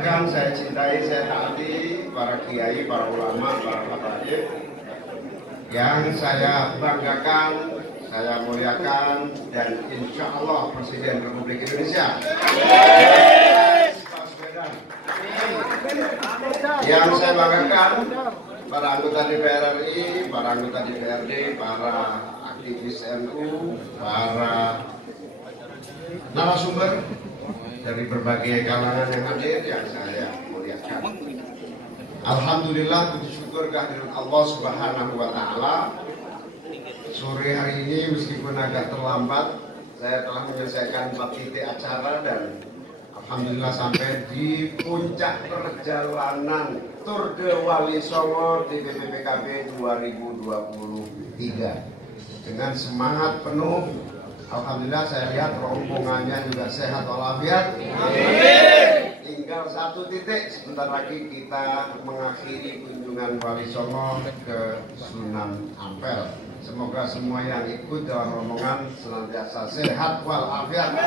Saya cintai, saya taati para kiai, para ulama, para habaib yang saya banggakan, saya muliakan, dan insya Allah Presiden Republik Indonesia yang saya banggakan, para anggota DPR RI, para anggota DPRD, para aktivis NU, para narasumber dari berbagai kalangan yang hadir yang saya muliakan. Alhamdulillah, puji syukur kehadirat Allah Subhanahu wa Ta'ala. Sore hari ini meskipun agak terlambat, saya telah menyelesaikan 4 titik acara dan alhamdulillah sampai di puncak perjalanan Tour de Wali Songo di BPPKB 2023 dengan semangat penuh. Alhamdulillah saya lihat rombongannya juga sehat walafiat. Tinggal 1 titik, sebentar lagi kita mengakhiri kunjungan Wali Songo ke Sunan Ampel. Semoga semua yang ikut dalam rombongan senantiasa sehat walafiat.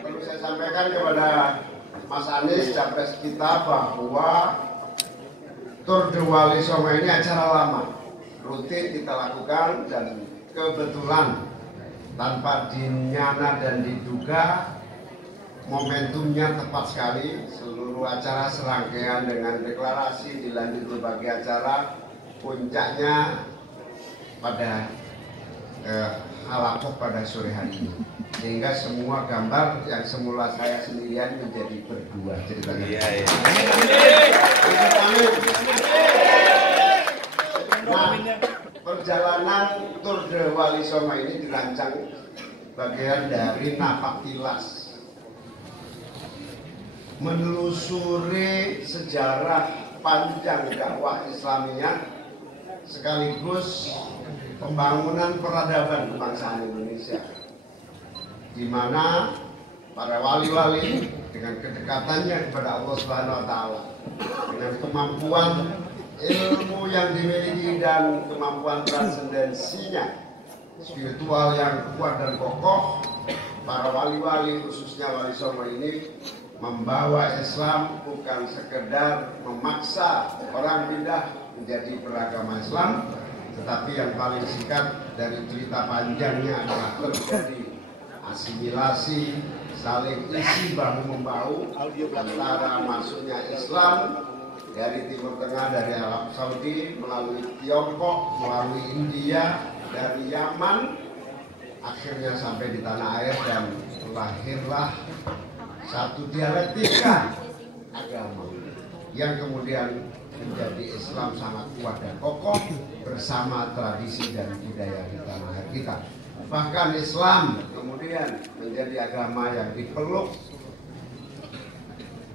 Perlu saya sampaikan kepada Mas Anies, capres kita, bahwa Tour de Wali Songo ini acara lama, rutin kita lakukan, dan kebetulan tanpa dinyana dan diduga momentumnya tepat sekali. Seluruh acara serangkaian dengan deklarasi, dilanjut berbagai acara, puncaknya pada halakok pada sore hari ini, sehingga semua gambar yang semula saya sendirian menjadi berdua ceritanya. Perjalanan Tour de Wali Songo ini dirancang bagian dari napak tilas menelusuri sejarah panjang dakwah Islamiyah sekaligus pembangunan peradaban kebangsaan Indonesia, di mana para wali-wali dengan kedekatannya kepada Allah Subhanahu wa Ta'ala, dengan kemampuan ilmu yang dimiliki dan kemampuan transendensinya spiritual yang kuat dan kokoh, para wali-wali khususnya Wali Songo ini membawa Islam bukan sekedar memaksa orang pindah menjadi beragama Islam, tetapi yang paling singkat dari cerita panjangnya adalah terjadi asimilasi, saling isi bahu membahu antara masuknya Islam dari Timur Tengah, dari Arab Saudi, melalui Tiongkok, melalui India, dari Yaman, akhirnya sampai di tanah air, dan lahirlah satu dialektika agama yang kemudian menjadi Islam sangat kuat dan kokoh bersama tradisi dan budaya di tanah air kita. Bahkan Islam kemudian menjadi agama yang dipeluk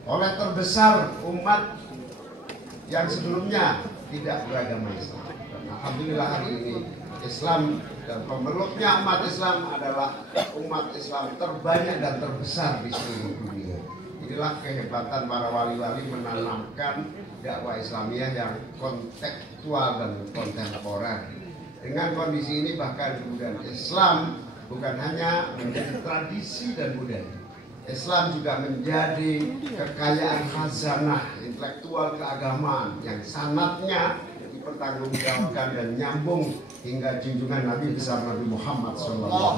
oleh terbesar umat yang sebelumnya tidak beragama Islam. Dan alhamdulillah hari ini Islam dan pemeluknya umat Islam adalah umat Islam terbanyak dan terbesar di seluruh dunia. Inilah kehebatan para wali-wali menanamkan dakwah Islamiyah yang kontekstual dan kontemporer. Dengan kondisi ini bahkan kemudian Islam bukan hanya menjadi tradisi dan budaya, Islam juga menjadi kekayaan khazanah intelektual keagamaan yang sanatnya dipertanggungjawabkan dan nyambung hingga junjungan Nabi besar Nabi Muhammad SAW.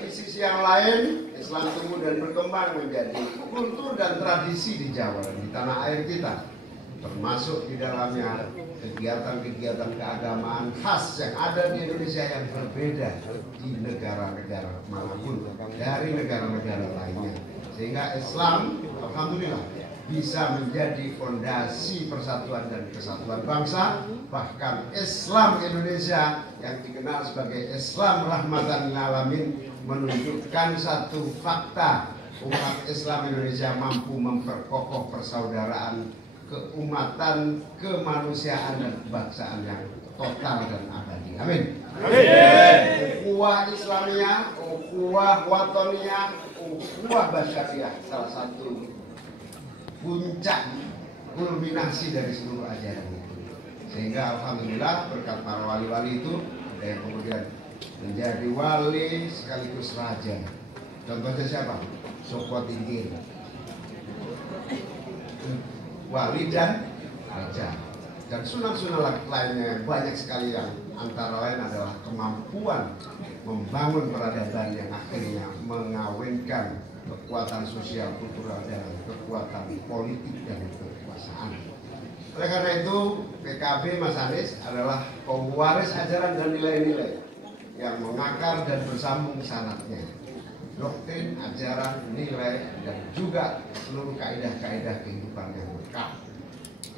Di sisi yang lain, Islam tumbuh dan berkembang menjadi kultur dan tradisi di Jawa dan di tanah air kita, termasuk di dalamnya kegiatan-kegiatan keagamaan khas yang ada di Indonesia yang berbeda di negara-negara manapun dari negara-negara lainnya, sehingga Islam alhamdulillah bisa menjadi fondasi persatuan dan kesatuan bangsa. Bahkan Islam Indonesia yang dikenal sebagai Islam rahmatan lil alamin menunjukkan satu fakta, umat Islam Indonesia mampu memperkokoh persaudaraan, keumatan, kemanusiaan, dan kebangsaan yang total dan abadi. Amin. Ukhuwah Islamiyah, ukhuwah watoniyah, ukhuwah basyariah, salah satu puncak kulminasi dari seluruh ajaran itu. Sehingga alhamdulillah berkat para wali-wali itu ada yang kemudian menjadi wali sekaligus raja. Contohnya siapa? Soko Tingkir. wali dan raja. Dan sunnah-sunnah lainnya banyak sekali, yang antara lain adalah kemampuan membangun peradaban yang akhirnya mengawinkan kekuatan sosial kultural dengan kekuatan politik dan kekuasaan. Oleh karena itu, PKB Mas Anies adalah pewaris ajaran dan nilai-nilai yang mengakar dan bersambung sanatnya. Doktrin, ajaran, nilai, dan juga seluruh kaidah-kaidah kehidupan yang lengkap.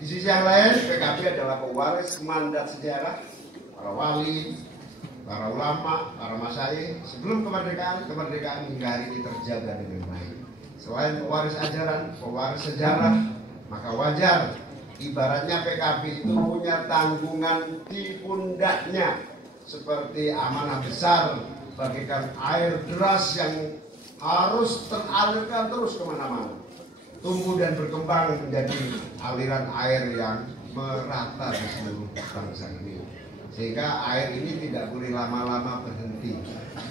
Di sisi yang lain, PKB adalah pewaris mandat sejarah para wali, para ulama, para masyayikh sebelum kemerdekaan hingga hari ini terjaga dengan baik. Selain pewaris ajaran, pewaris sejarah, maka wajar ibaratnya PKB itu punya tanggungan di pundaknya seperti amanah besar bagikan air deras yang harus teralirkan terus kemana-mana, tumbuh dan berkembang menjadi aliran air yang merata di seluruh bangsa ini, sehingga air ini tidak boleh lama-lama berhenti.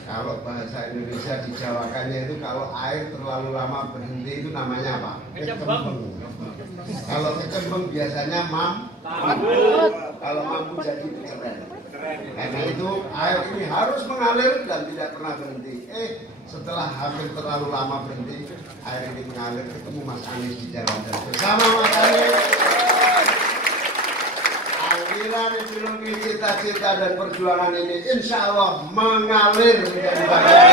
Kalau bahasa Indonesia dijawakannya itu, kalau air terlalu lama berhenti itu namanya apa? Kecembeng. Kalau kecembeng biasanya mampu, kalau mampu jadi keren. Karena itu air ini harus mengalir dan tidak pernah berhenti. Setelah hampir terlalu lama berhenti, air ini mengalir, ketemu Mas Anies di jalan dan bersama Mas Anies aliran ideologi, cita-cita dan perjuangan ini insya Allah mengalir menjadi bagian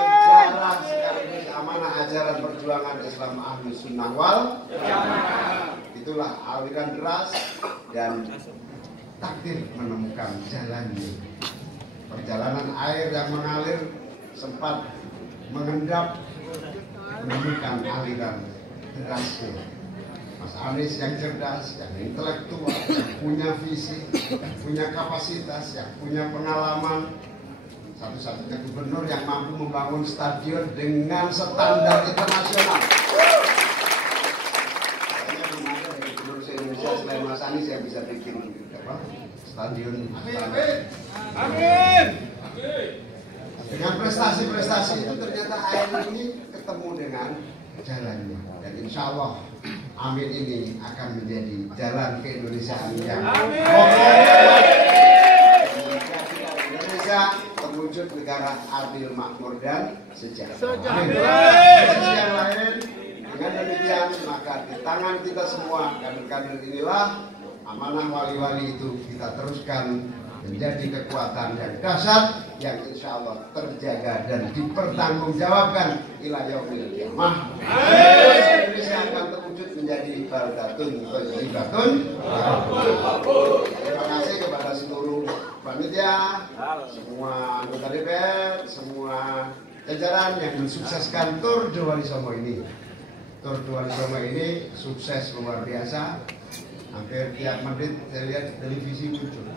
sejarah sekaligus amanah ajaran perjuangan Islam Ahlus Sunnah wal Jamaah. Itulah aliran deras dan takdir menemukan jalannya. Perjalanan air yang mengalir sempat mengendap menemukan aliran derasnya. Mas Anies yang cerdas, yang intelektual, yang punya visi, yang punya kapasitas, yang punya pengalaman, satu-satunya gubernur yang mampu membangun stadion dengan standar internasional. Kayaknya belum ada dari gubernur se-Indonesia selain Mas Anies yang bisa bikin stadion. Amin. Dengan prestasi-prestasi itu ternyata air ini ketemu dengan jalannya, dan insya Allah Amin ini akan menjadi jalan keindonesiaan yang Indonesia terwujud negara adil, makmur dan sejahtera. Yang lain, dengan demikian maka di tangan kita semua kader-kader inilah amanah wali-wali itu kita teruskan menjadi kekuatan yang dahsyat yang insya Allah terjaga dan dipertanggungjawabkan ila yaumil qiyamah. Indonesia akan terwujud menjadi baldatun thayyibatun. Terima kasih kepada seluruh panitia, semua anggota DPR, semua jajaran yang mensukseskan Tour de Wali Songo ini. Tour de Wali Songo ini sukses luar biasa. Hampir tiap menit saya lihat televisi muncul,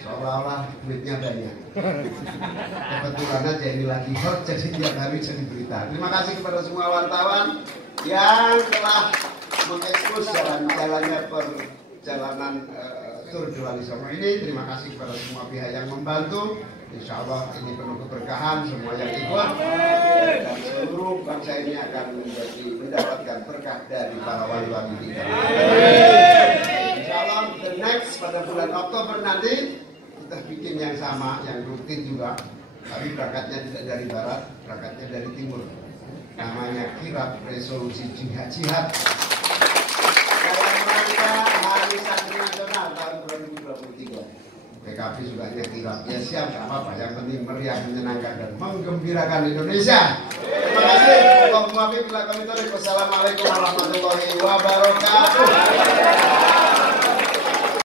seolah-olah duitnya banyak. Kebetulan aja ini lagi hot, jadi tiap hari jadi berita. Terima kasih kepada semua wartawan yang telah mengekspos jalannya perjalanan Tour de Wali Songo ini. Terima kasih kepada semua pihak yang membantu. Insya Allah ini penuh keberkahan semua yang ikut, dan seluruh bangsa ini akan mendapatkan berkah dari para wali-wali kita. Insya Allah the next pada bulan Oktober nanti kita bikin yang sama, yang rutin juga, tapi berangkatnya tidak dari barat, berangkatnya dari timur. Namanya kirab resolusi jihad dalam rangka Hari Santri Nasional tahun 2023. PKB sukanya kirab, ya siap, gak apa-apa, yang penting meriah, menyenangkan dan menggembirakan Indonesia. Terima kasih. Wassalamualaikum warahmatullahi wabarakatuh.